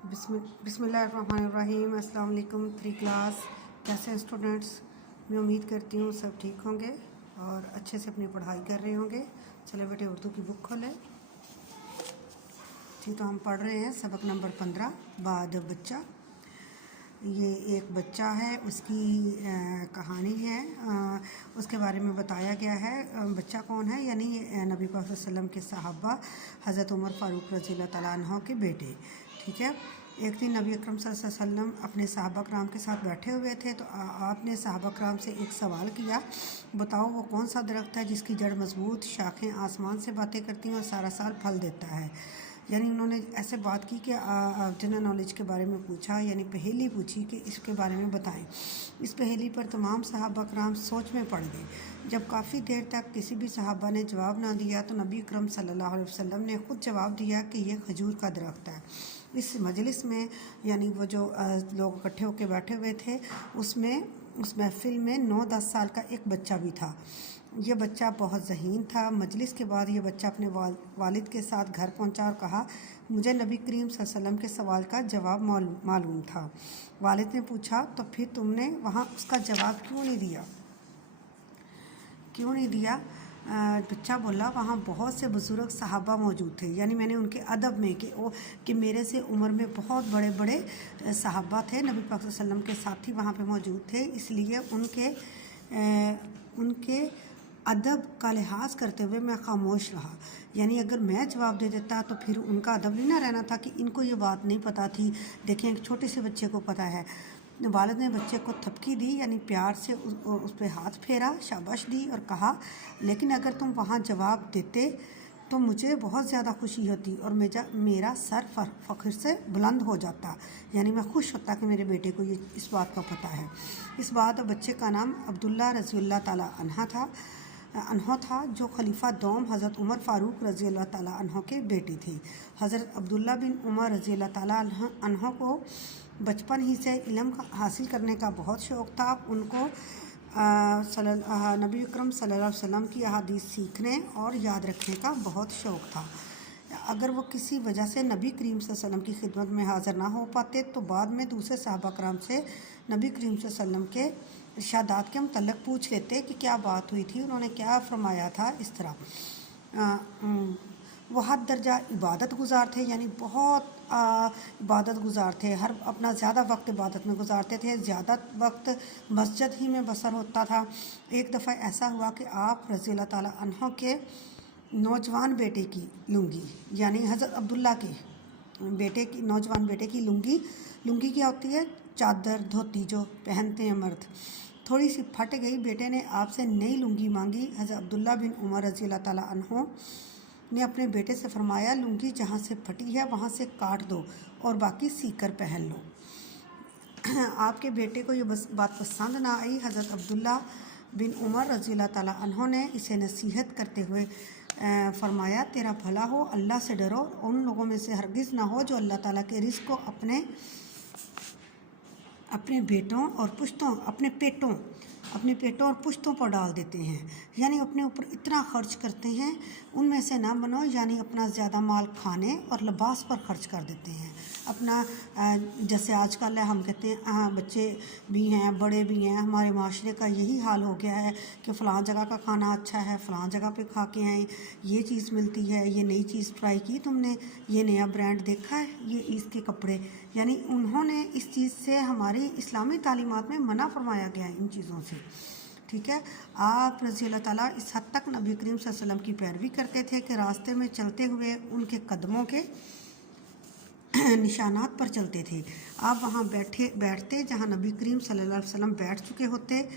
बिस्मिल्लाहिर्रहमानिर्रहीम। अस्सलाम वालेकुम। 3 क्लास कैसे हैं स्टूडेंट्स? मैं उम्मीद करती हूँ सब ठीक होंगे और अच्छे से अपनी पढ़ाई कर रहे होंगे। चलो बेटे उर्दू की बुक खोलें। ठीक, तो हम पढ़ रहे हैं सबक नंबर 15 बाअदब बच्चा। ये एक बच्चा है, उसकी कहानी है, उसके बारे में बताया गया है। बच्चा कौन है? यानी नबी पाक सल्लल्लाहु अलैहि वसल्लम के सहाबा हज़रत उमर फ़ारूक रज़ियल्लाहु तआला अन्हु के बेटे। ठीक है। एक दिन नबी अकरम सल्लल्लाहु अलैहि वसल्लम अपने सहाबा कराम के साथ बैठे हुए थे, तो आपने सहाबा कराम से एक सवाल किया, बताओ वो कौन सा दरख्त है जिसकी जड़ मजबूत, शाखें आसमान से बातें करती हैं और सारा साल फल देता है। यानी उन्होंने ऐसे बात की कि जनरल नॉलेज के बारे में पूछा, यानी पहेली पूछी कि इसके बारे में बताएं। इस पहेली पर तमाम सहाबा कराम सोच में पड़ गए। जब काफ़ी देर तक किसी भी सहाबा ने जवाब ना दिया तो नबी अकरम सल्लल्लाहु अलैहि वसल्लम ने ख़ुद जवाब दिया कि यह खजूर का दरख्त है। इस मजलिस में यानी वो जो लोग इकट्ठे होकर बैठे हुए थे, उसमें उस महफिल में 9-10 साल का एक बच्चा भी था। यह बच्चा बहुत ज़हीन था। मजलिस के बाद ये बच्चा अपने वालिद के साथ घर पहुंचा और कहा, मुझे नबी करीम सल्लल्लाहु अलैहि वसल्लम के सवाल का जवाब मालूम था। वालिद ने पूछा, तो फिर तुमने वहाँ उसका जवाब क्यों नहीं दिया? बच्चा बोला, वहाँ बहुत से बुज़ुर्ग सहाबा मौजूद थे। यानी मैंने उनके अदब में कि मेरे से उम्र में बहुत बड़े बड़े सहाबा थे, नबी पाक सल्लल्लाहु अलैहि वसल्लम के साथी वहाँ पे मौजूद थे, इसलिए उनके अदब का लिहाज करते हुए मैं खामोश रहा। यानी अगर मैं जवाब दे देता तो फिर उनका अदब नहीं ना रहना था कि इनको ये बात नहीं पता थी। देखें, एक छोटे से बच्चे को पता है। वालिद ने बच्चे को थपकी दी, यानी प्यार से उस पर हाथ फेरा, शाबाश दी और कहा, लेकिन अगर तुम वहाँ जवाब देते तो मुझे बहुत ज़्यादा खुशी होती और मेरा सर फ़ख्र से बुलंद हो जाता। यानी मैं खुश होता कि मेरे बेटे को ये इस बात का पता है। इस बात बच्चे का नाम अब्दुल्ला रज़ियल्लाहु तआला अन्हु था, जो खलीफा दोम हज़रत उमर फ़ारूक रज़ियल्लाहु तआला अन्हु के बेटे थे। हज़रत अब्दुल्ला बिन उमर रज़ियल्लाहु तआला अन्हु को बचपन ही से इल्म हासिल करने का बहुत शौक़ था। उनको नबी अकरम सल्लल्लाहु अलैहि वसल्लम की अहादीस सीखने और याद रखने का बहुत शौक़ था। अगर वो किसी वजह से नबी करीम सल्लल्लाहु अलैहि वसल्लम की खिदमत में हाज़िर ना हो पाते तो बाद में दूसरे सहाबा कराम से नबी करीम सल्लल्लाहु अलैहि वसल्लम के इरशादात के मुतल्लिक़ पूछ लेते कि क्या बात हुई थी, उन्होंने क्या फरमाया था। इस तरह वो हद दर्जा इबादत गुजार थे, यानी बहुत इबादत गुजार थे। हर अपना ज़्यादा वक्त इबादत में गुजारते थे, ज़्यादा वक्त मस्जिद ही में बसर होता था। एक दफ़ा ऐसा हुआ कि आप रज़ियल्लाहु तआला अन्हु के नौजवान बेटे की लुंगी, यानी हज़रत अब्दुल्ला के नौजवान बेटे की लुंगी क्या होती है? चादर, धोती जो पहनते हैं मर्द, थोड़ी सी फट गई। बेटे ने आपसे नई लुंगी मांगी। हज़रत अब्दुल्ला बिन उमर रज़ियल्लाहु तआला अन्हु ने अपने बेटे से फरमाया, लुंगी जहाँ से फटी है वहाँ से काट दो और बाकी सीकर कर पहन लो। आपके बेटे को ये बात पसंद ना आई। हज़रत अब्दुल्ला बिन उमर रज़ियल्लाहु तआला अन्हु ने इसे नसीहत करते हुए फरमाया, तेरा भला हो, अल्लाह से डरो, उन लोगों में से हरगिज़ ना हो जो अल्लाह ताला के रिज़्क़ को अपने पेटों और पुश्तों पर डाल देते हैं, यानी अपने ऊपर इतना खर्च करते हैं, उनमें से ना बनो। यानी अपना ज़्यादा माल खाने और लिबास पर खर्च कर देते हैं। अपना जैसे आजकल है, हम कहते हैं हाँ, बच्चे भी हैं, बड़े भी हैं, हमारे माशरे का यही हाल हो गया है कि फ़लाँ जगह का खाना अच्छा है, फ़लाँ जगह पे खा के आए, ये चीज़ मिलती है, ये नई चीज़ ट्राई की तुमने, ये नया ब्रांड देखा है, ये इसके कपड़े। यानी उन्होंने इस चीज़ से हमारी इस्लामी तालीमात में मना फरमाया गया है इन चीज़ों से। ठीक है। आप रज़ियल्लाहु तआला इस हद तक नबी करीम सल्लल्लाहु अलैहि वसल्लम की पैरवी करते थे कि रास्ते में चलते हुए उनके कदमों के निशानात पर चलते थे। आप वहाँ बैठते जहाँ नबी करीम सल्लल्लाहु अलैहि वसल्लम बैठ चुके होते।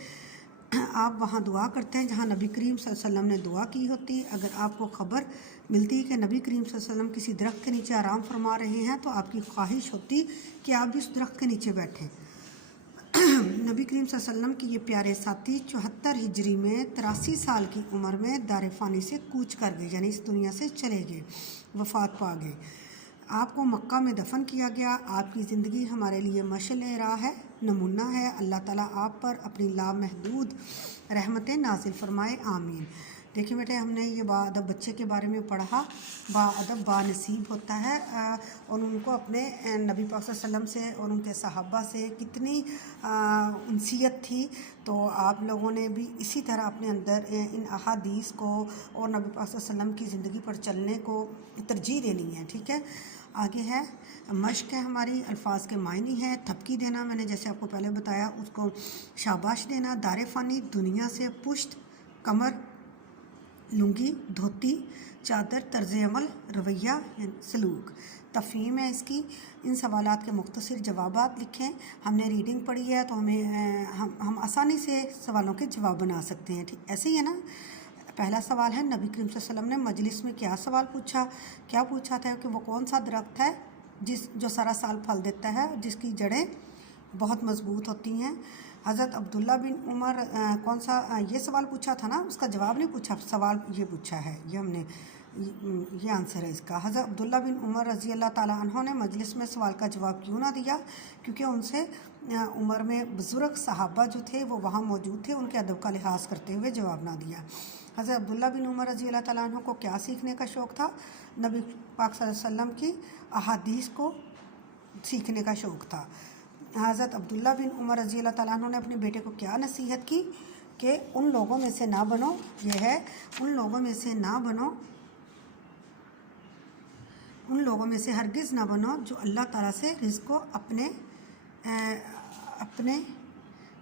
आप वहाँ दुआ करते हैं जहाँ नबी करीम सल्लल्लाहु अलैहि वसल्लम ने दुआ की होती। अगर आपको खबर मिलती कि नबी करीम सल्लल्लाहु अलैहि वसल्लम किसी दरख्त के नीचे आराम फरमा रहे हैं तो आपकी ख्वाहिश होती कि आप भी उस दरख्त के नीचे बैठें। नबी करीम सल्लल्लाहु अलैहि वसल्लम के ये प्यारे साथी 74 हिजरी में 83 साल की उम्र में दार फ़ानी से कूच कर गए, यानी इस दुनिया से चले गए, वफ़ात पा गए। आपको मक्का में दफन किया गया। आपकी ज़िंदगी हमारे लिए मशअल राह है, नमूना है। अल्लाह ताला आप पर अपनी लामहदूद रहमतें नाजिल फरमाए, आमीन। देखिए बेटे, हमने ये बाअदब बच्चे के बारे में पढ़ा। बाअदब बानसीब होता है और उनको अपने नबी पाक सल्लल्लाहु अलैहि वसल्लम से और उनके सहाबा से कितनी उनसियत थी। तो आप लोगों ने भी इसी तरह अपने अंदर इन अहादीस को और नबी पाक सल्लल्लाहु अलैहि वसल्लम की ज़िंदगी पर चलने को तरजीह देनी है। ठीक है, आगे है मश्क है हमारी, अल्फाज के मायने हैं। थपकी देना, मैंने जैसे आपको पहले बताया, उसको शाबाश देना। दारे फ़ानी, दुनिया से पुश्त, कमर, लुंगी, धोती, चादर, तर्ज़ अमल, रवैया, सलूक। तफ़हीम है इसकी। इन सवालात के मुख्तसर जवाबात लिखें। हमने रीडिंग पढ़ी है तो हमें हम आसानी से सवालों के जवाब बना सकते हैं। ठीक ऐसे ही है ना। पहला सवाल है, नबी करीम सल्लल्लाहु अलैहि वसल्लम ने मजलिस में क्या सवाल पूछा? क्या पूछा था कि वो कौन सा दरख्त है जो सारा साल फल देता है, जिसकी जड़ें बहुत मजबूत होती हैं। हज़रत अब्दुल्ला बिन उमर कौन सा ये सवाल पूछा था ना, उसका जवाब नहीं पूछा, सवाल ये पूछा है। ये हमने ये आंसर है इसका। हज़रत अब्दुल्ला बिन उमर रज़ी अल्लाह ताला अन्हो ने मजलिस में सवाल का जवाब क्यों ना दिया? क्योंकि उनसे उम्र में बुज़ुर्ग सहाबा जो थे वो वहाँ मौजूद थे, उनके अदब का लिहाज करते हुए जवाब ना दिया। हज़रत अब्दुल्ला बिन उमर रज़ी अल्लाह ताला अन्हो को क्या सीखने का शौक़ था? नबी पाक सल्लल्लाहु अलैहि वसल्लम की अहादीस को सीखने का शौक़ था। हज़रत अब्दुल्ला बिन उमर रज़ी अल्लाह ताला अन्हु ने अपने बेटे को क्या नसीहत की कि उन लोगों में से ना बनो, यह है उन लोगों में से ना बनो, उन लोगों में से हरगिज़ ना बनो जो अल्लाह ताला से रिज़्क़ को अपने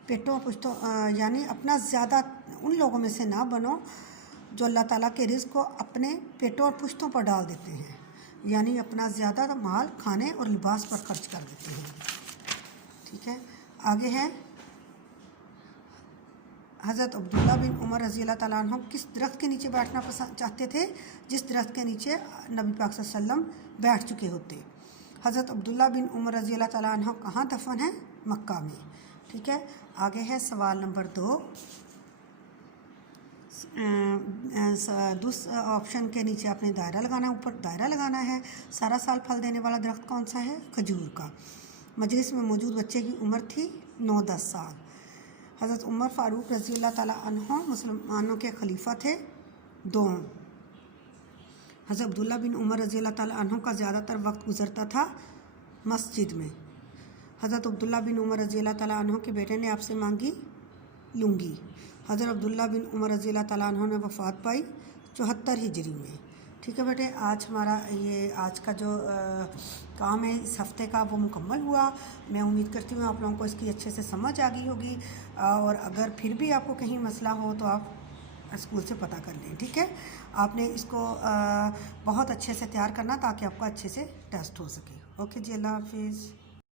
पेटों पुश्तों यानी अपना ज़्यादा, उन लोगों में से ना बनो जो अल्लाह ताला के रिज़्क़ को अपने पेटों और पुश्तों पर डाल देते हैं, यानी अपना ज़्यादा माल खाने और लिबास पर खर्च कर देते हैं। ठीक है, आगे है हज़रत अब्दुल्ला बिन उमर रज़ी अल्लाह ताला अन्हु किस दरख्त के नीचे बैठना पसंद चाहते थे? जिस दरख्त के नीचे नबी पाक सल्लल्लाहु अलैहि वसल्लम बैठ चुके होते। हज़रत अब्दुल्ला बिन उमर रज़ी अल्लाह ताला अन्हु कहाँ दफन है? मक्का में। ठीक है, आगे है सवाल नंबर 2। ऑप्शन के नीचे आपने दायरा लगाना, ऊपर दायरा लगाना है। सारा साल फल देने वाला दरख्त कौन सा है? खजूर का। मजलिस में मौजूद बच्चे की उम्र थी 9-10 साल। हज़रत उमर फ़ारूक रज़ी अल्लाह ताला अन्हो मुसलमानों के खलीफा थे 2। हज़रत अब्दुल्ला बिन उमर रज़ी अल्लाह ताला अन्हो का ज़्यादातर वक्त गुज़रता था मस्जिद में। हज़रत अब्दुल्ला बिन उमर रज़ी अल्लाह ताला अन्हो के बेटे ने आपसे मांगी लुंगी। हज़रत अब्दुल्ला बिन उमर रज़ी अल्लाह ताला अन्हो ने वफ़ात पाई 74 हिजरी में। ठीक है बेटे, आज हमारा ये आज का जो काम है इस हफ़्ते का वो मुकम्मल हुआ। मैं उम्मीद करती हूँ आप लोगों को इसकी अच्छे से समझ आ गई होगी, और अगर फिर भी आपको कहीं मसला हो तो आप स्कूल से पता कर लें। ठीक है, आपने इसको बहुत अच्छे से तैयार करना ताकि आपका अच्छे से टेस्ट हो सके। ओके जी, अल्लाह हाफिज़।